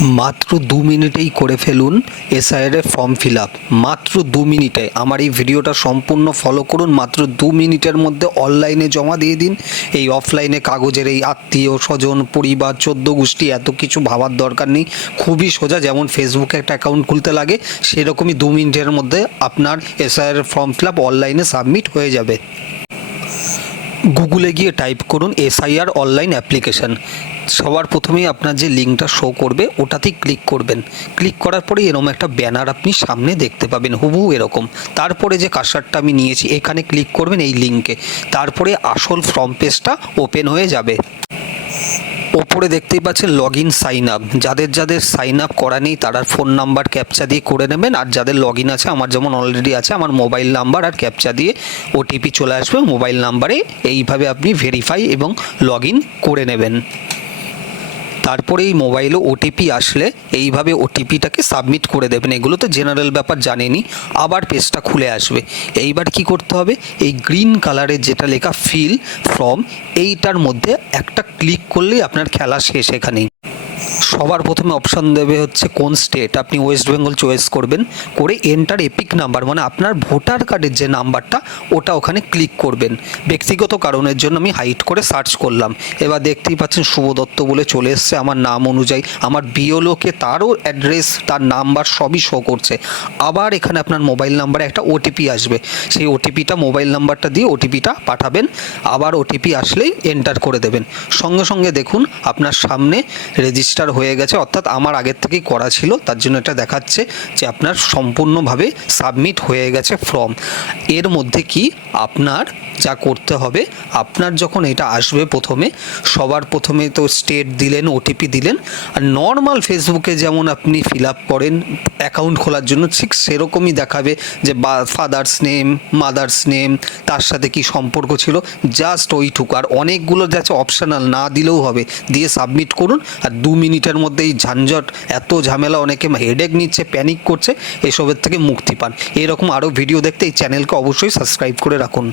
মাত্র দু মিনিটেই করে ফেলুন এসআইআর ফর্ম ফিল আপ মাত্র দু মিনিটে। আমার এই ভিডিওটা সম্পূর্ণ ফলো করুন, মাত্র দু মিনিটের মধ্যে অনলাইনে জমা দিয়ে দিন। এই অফলাইনে কাগজের এই আত্মীয় স্বজন, পরিবার, চোদ্দ গোষ্ঠী, এত কিছু ভাবার দরকার নেই। খুবই সোজা, যেমন ফেসবুকে একটা অ্যাকাউন্ট খুলতে লাগে, সেরকমই দু মিনিটের মধ্যে আপনার এসআইআর ফর্ম ফিল আপ অনলাইনে সাবমিট হয়ে যাবে। গুগলে গিয়ে টাইপ করুন এসআইআর অনলাইন অ্যাপ্লিকেশন সবার প্রথমেই আপনার যে লিঙ্কটা শো করবে, ওটাতেই ক্লিক করবেন। ক্লিক করার পরে এরকম একটা ব্যানার আপনি সামনে দেখতে পাবেন, হুবহু এরকম। তারপরে যে কাসারটা আমি নিয়েছি, এখানে ক্লিক করবেন এই লিঙ্কে তারপরে আসল ফর্ম পেজটা ওপেন হয়ে যাবে। ওপরে দেখতেই পাচ্ছেন লগ ইন সাইন আপ যাদের যাদের সাইন আপ করা নেই, তারা ফোন নাম্বার ক্যাপচা দিয়ে করে নেবেন। আর যাদের লগ ইন আছে, আমার যেমন অলরেডি আছে, আমার মোবাইল নাম্বার আর ক্যাপচা দিয়ে ওটিপি চলে আসবে। মোবাইল নাম্বারে এইভাবে আপনি ভেরিফাই এবং লগ ইন করে নেবেন। তারপরে এই মোবাইলে ওটিপি আসলে এইভাবে ওটিপিটাকে সাবমিট করে দেবেন। এগুলো তো জেনারেল ব্যাপার জানেনি, আবার পেজটা খুলে আসবে। এইবার কি করতে হবে? এই গ্রিন কালারের যেটা লেখা ফিল ফ্রম এইটার মধ্যে একটা ক্লিক করলেই আপনার খেলা শেষ এখানেই। সবার প্রথমে অপশন দেবে হচ্ছে কোন স্টেট আপনি ওয়েস্ট বেঙ্গল চয়েস করবেন, করে এন্টার এপিক নাম্বার মানে আপনার ভোটার কার্ডের যে নাম্বারটা ওটা ওখানে ক্লিক করবেন। ব্যক্তিগত কারণের জন্য আমি হাইট করে সার্চ করলাম। এবার দেখতেই পাচ্ছেন শুভ দত্ত বলে চলে এসছে আমার নাম অনুযায়ী। আমার বিওলোকে তারও অ্যাড্রেস তার নাম্বার সবই শো করছে। আবার এখানে আপনার মোবাইল নাম্বারে একটা ওটিপি আসবে। সেই ওটিপিটা মোবাইল নাম্বারটা দিয়ে ওটিপিটা পাঠাবেন। আবার ওটিপি আসলেই এন্টার করে দেবেন। সঙ্গে সঙ্গে দেখুন, আপনার সামনে রেজিস্টার হয়ে গেছে, অর্থাৎ আমার আগের থেকেই করা ছিল, তার জন্য এটা দেখাচ্ছে যে আপনার সম্পূর্ণভাবে সাবমিট হয়ে গেছে ফর্ম এর মধ্যে কি? আপনার যা করতে হবে। আপনার যখন এটা আসবে প্রথমে, সবার প্রথমে তো স্টেট দিলেন ওটিপি দিলেন। আর নর্মাল ফেসবুকে যেমন আপনি ফিল আপ করেন অ্যাকাউন্ট খোলার জন্য, ঠিক সেরকমই দেখাবে যে বা ফাদার্স নেম মাদার্স নেম তার সাথে কি সম্পর্ক ছিল। জাস্ট ওইটুকু। আর অনেকগুলো যাচ্ছে অপশনাল না দিলেও হবে। দিয়ে সাবমিট করুন। আর দু মিনিটের মধ্যে এই ঝানঝট এত ঝামেলা, অনেকে হেডেক নিচ্ছে প্যানিক করছে, এসবের থেকে মুক্তি পান। এরকম আরও ভিডিও দেখতে এই চ্যানেলকে অবশ্যই সাবস্ক্রাইব করে রাখুন।